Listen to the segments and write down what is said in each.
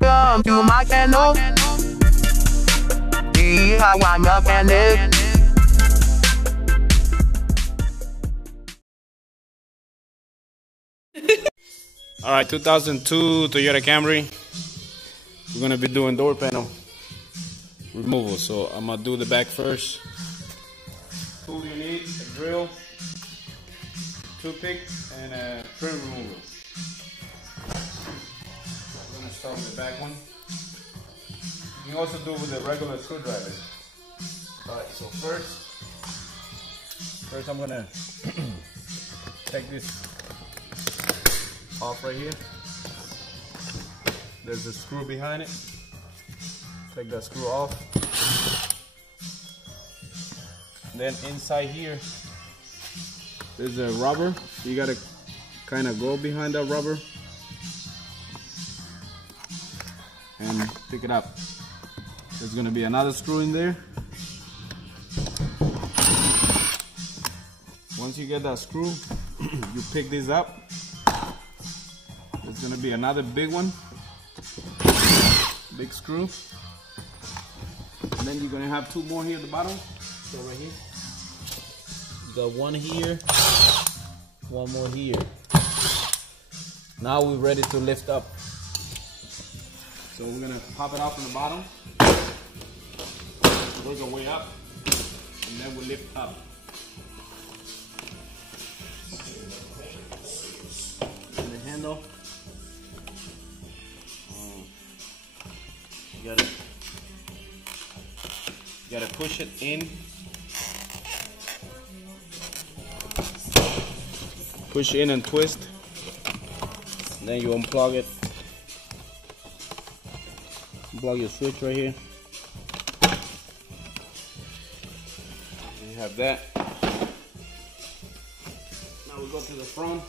Welcome to my channel. See how I'm a mechanic. All right, 2002 Toyota Camry. We're gonna be doing door panel removal. So I'm gonna do the back first. Tool you need: a drill, toothpick, and a trim remover. I'm gonna start with the back one. You can also do with a regular screwdriver. All right, so first I'm gonna take this off right here. There's a screw behind it. Take that screw off. Then inside here, there's a rubber. You gotta kind of go behind that rubber and pick it up. There's gonna be another screw in there. Once you get that screw, you pick this up. There's gonna be another big one, big screw, and then you're gonna have two more here at the bottom. So right here, you got one here, one more here. Now we're ready to lift up. So we're gonna pop it off from the bottom, work our way up, and then we'll lift up. And the handle. You gotta push it in. Push in and twist. And then you unplug it. Unplug your switch right here. You have that. Now we go to the front.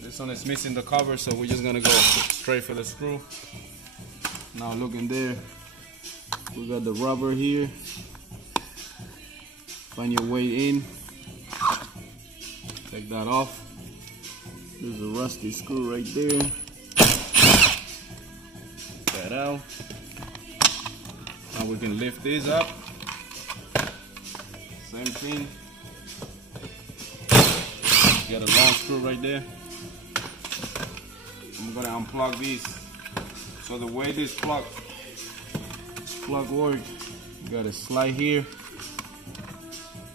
This one is missing the cover, so we're just gonna go straight for the screw. Now look in there, we got the rubber here. Find your way in, take that off. There's a rusty screw right there. Take that out. Now we can lift this up. Same thing. Got a long screw right there. I'm gonna unplug these. So the way this plug works, you gotta slide here,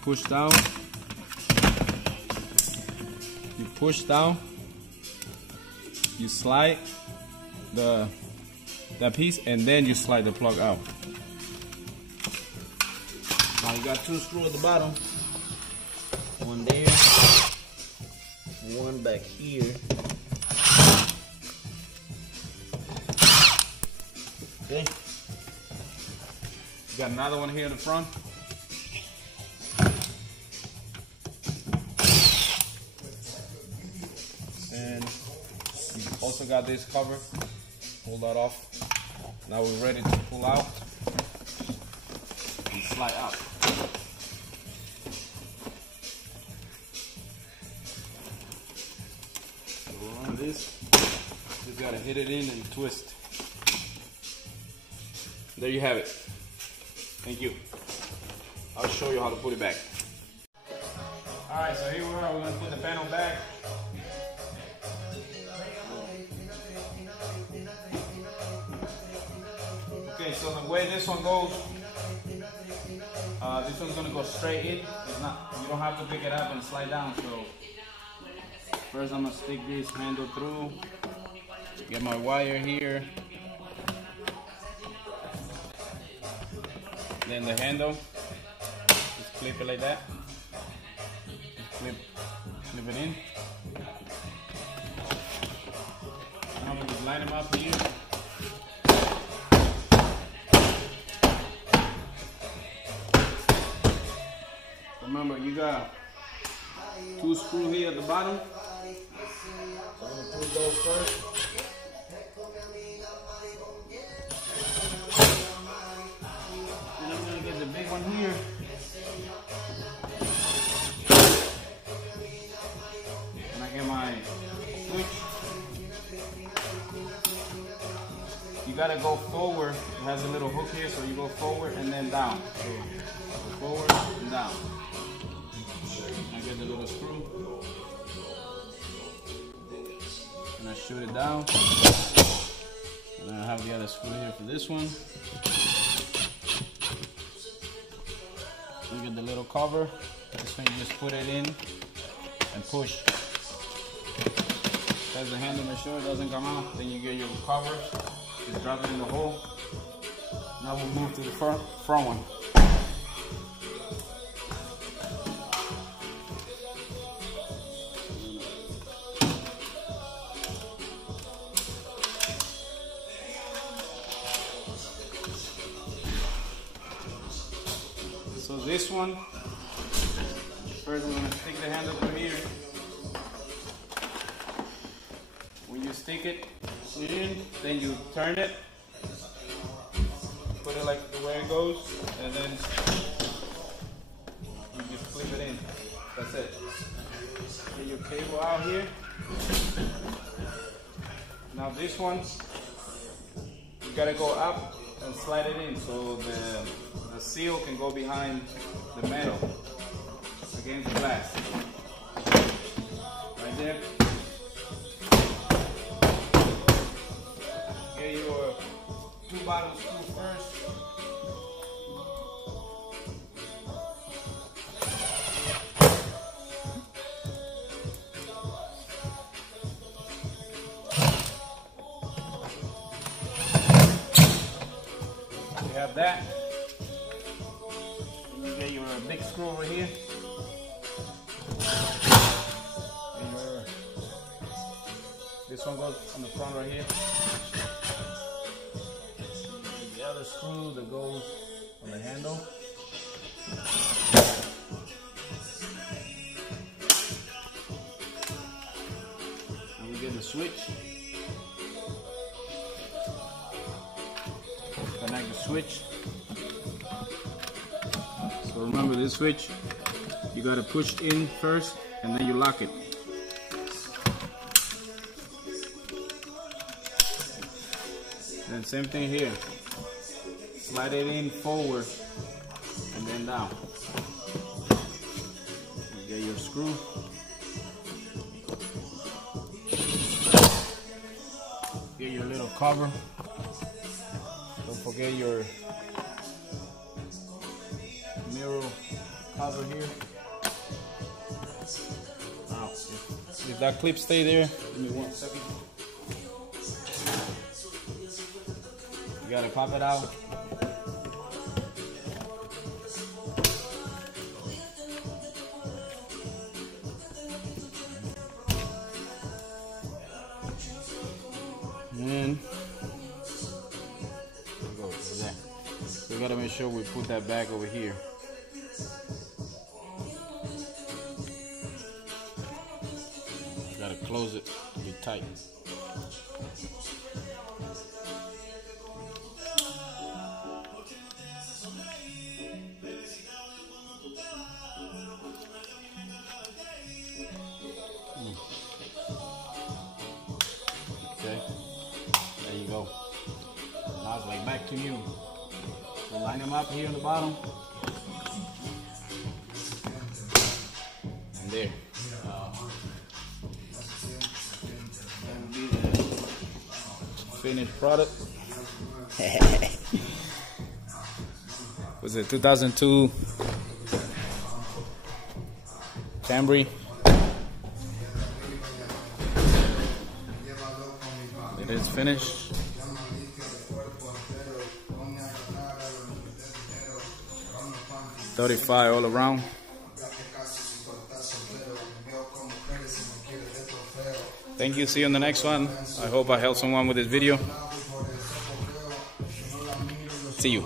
push down, you push down, you slide that piece, and then you slide the plug out. Now you got two screws at the bottom, one there, one back here. Okay. You got another one here in the front. And you also got this cover. Pull that off. Now we're ready to pull out and slide out. So on this, just gotta hit it in and twist. There you have it. Thank you. I'll show you how to put it back. Alright, so here we are. We're going to put the panel back. Okay, so the way this one goes, this one's going to go straight in. It's not, you don't have to pick it up and slide down. So first I'm going to stick this handle through. Get my wire here. Then the handle, just clip it like that. Just clip it in. Now we just line them up here. Remember, you got two screws here at the bottom. So I'm gonna pull those first. One here. And I get my gotta go forward. It has a little hook here, so you go forward and then down. So go forward and down. I get the little screw. And I shoot it down. And I have the other screw here for this one. You get the little cover. This one you just put it in and push. As the handle make sure it doesn't come out, then you get your cover. Just drop it in the hole. Now we'll move to the front one. So this one, first we're going to stick the handle through here. When you stick it in, then you turn it, put it like the way it goes, and then you just flip it in. That's it. Get your cable out here. Now this one, you gotta go up and slide it in so the seal can go behind the metal against the glass. Right there. Get your 2 bottom screw first. You have that. You get your big screw over here. This one goes on the front right here. The other screw that goes on the handle. And we get the switch. Connect the switch. So remember this switch, you gotta push in first and then you lock it. And same thing here. Slide it in forward and then down. You get your screw. Get your little cover. Don't forget your mirror cover here. Now, if that clip stay there, give me 1 second. You gotta pop it out. And go over there. So we gotta make sure we put that back over here. Gotta close it to be tight. Okay, there you go. Now it's like back to you. So line them up here on the bottom. And there. That will be the finished product. Was it 2002 Camry? It is finished. $35 all around. Thank you. See you on the next one. I hope I helped someone with this video. See you.